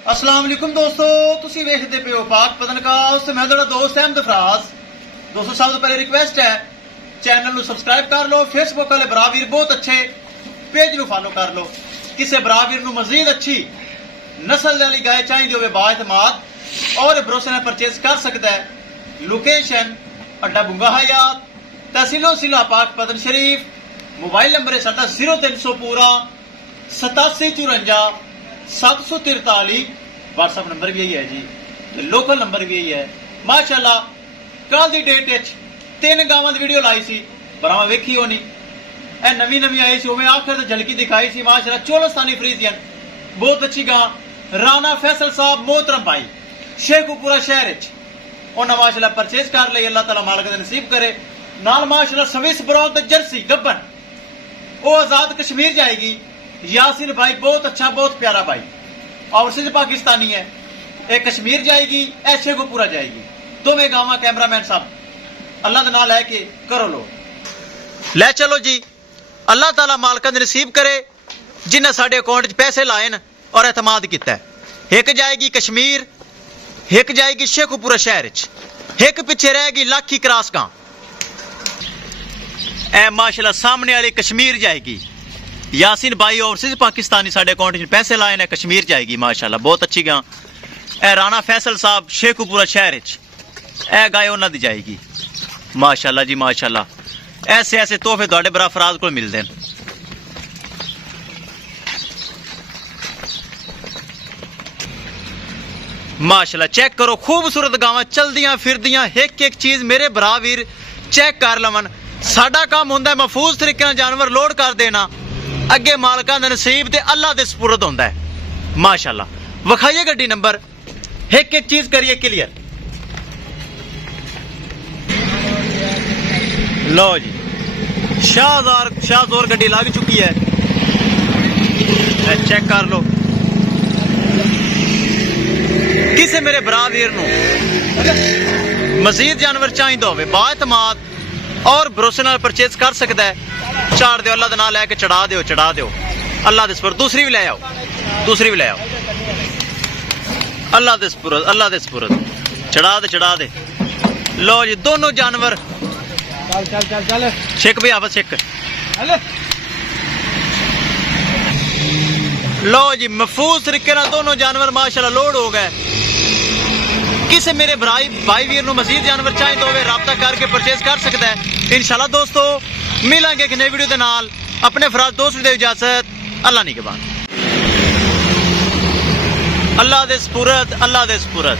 अस्सलाम वालेकुम दोस्तों, तुसी वेखदे पे हो पाक पतनकास्ट। मैं तेरा दोस्त अहमद फराज। दोस्तों सब तो पहले रिक्वेस्ट है चैनल ਨੂੰ ਸਬਸਕ੍ਰਾਈਬ ਕਰ ਲਓ। ਫੇਸਬੁੱਕ ਵਾਲੇ ਭਰਾ ਵੀਰ ਬਹੁਤ ਅੱਛੇ ਪੇਜ ਨੂੰ ਫਾਲੋ ਕਰ ਲਓ। ਕਿਸੇ ਭਰਾ ਵੀਰ ਨੂੰ ਮਜ਼ੀਦ ਅੱਛੀ ਨਸਲ ਵਾਲੀ ਗਾय ਚਾਹੀਦੀ ਹੋਵੇ ਬਾਇਤਮਾਦ और भरोसे ਨਾਲ परचेज कर सकता है। लोकेशन अड्डा बुंगा हयात, तहसीलो सिला पाक पतन शरीफ। मोबाइल नंबर है साडा 0300 पूरा 8754 743। व्हाट्सएप नंबर भी यही है जी, तो लोकल नंबर भी यही है। माशाअल्लाह कल की डेट 3 गावां दी वीडियो लाई सी, भरावां वेखी होनी। ए नवी नवी आई सी, उवें आखिर ते झलकी दिखाई सी। माशाअल्लाह चोलस्तानी फ्रीजियन बहुत अच्छी गां। राना फैसल साहब मोहतरम भाई शेखुपुरा शहर उन्हें माशाअल्लाह परचेज कर ली। अल्लाह ताला मालिक नसीब करे। नाल माशाअल्लाह स्विस ब्राउन ते जर्सी गब्बन वो आजाद कश्मीर जाएगी। यासिन भाई बहुत अच्छा बहुत प्यारा भाई, और सिंध पाकिस्तानी है। एक कश्मीर जाएगी, ए शेखुपुरा जाएगी। दोवें गावां कैमरामैन साहब अल्लाह दे नाल है कि करो लो ले चलो जी। अल्लाह ताला मालिक नसीब करे जिन्हें साडे अकाउंट च पैसे लाए न और एतमाद किया है। एक जाएगी कश्मीर, एक जाएगी शेखुपुरा शहर च, एक पिछे रहेगी लाखी क्रास गां। ए माशाल्लाह सामने वाली कश्मीर जाएगी। यासिन भाई और सिंध पाकिस्तानी साडे अकाउंट में पैसे लाए ने, कश्मीर जाएगी माशाल्लाह बहुत अच्छी गां। ए राना फैसल साहब शेखुपुरा शहर ए गाय उन्होंने दी जाएगी माशाल्लाह जी माशाल्लाह। ऐसे ऐसे तोहफे तुहाडे भरा फराज को मिलते हैं। माशाल्लाह चेक करो खूबसूरत गावां चलदियां फिरदियां। एक एक चीज मेरे भरा वीर चेक कर लवन। साडा काम हुंदा है महफूज तरीके नाल जानवर लोड कर देना, अगे मालकां दा नसीब ते अल्लाह दे सपुर्द हुंदा है माशाल्लाह। विखाइए गड्डी नंबर, एक एक चीज करिए क्लियर। लो जी शाहजोर गड्डी लग चुकी है, चेक कर लो। किसी मेरे भरा वीर नूं मजीद जानवर चाहिए होवे बाएतमाद और भरोसे नाल परचेज कर सकता है। चाड़ दो अल्लाह दा नाम लैके चढ़ा दो अल्लाह दे सपुर्द। दूसरी भी ले आओ, दूसरी भी ले आओ। अल्लाह दे सपुर्द चढ़ा दे। लो जी दोनों जानवर चल शेख भी आपस शेख। लो जी महफूज तरीके नाल दोनों जानवर माशाल्लाह लोड हो गए। किसी मेरे भाई वीर नूं मजीद जानवर चाहिए तो वे राब्ता करके परचेज कर सकता है। इंशाल्लाह दोस्तों मिलेंगे एक नई वीडियो के नाल। अपने फराज दोस्त दे इजाजत। अल्लाह निगहबान। अल्लाह दे सपुर्द।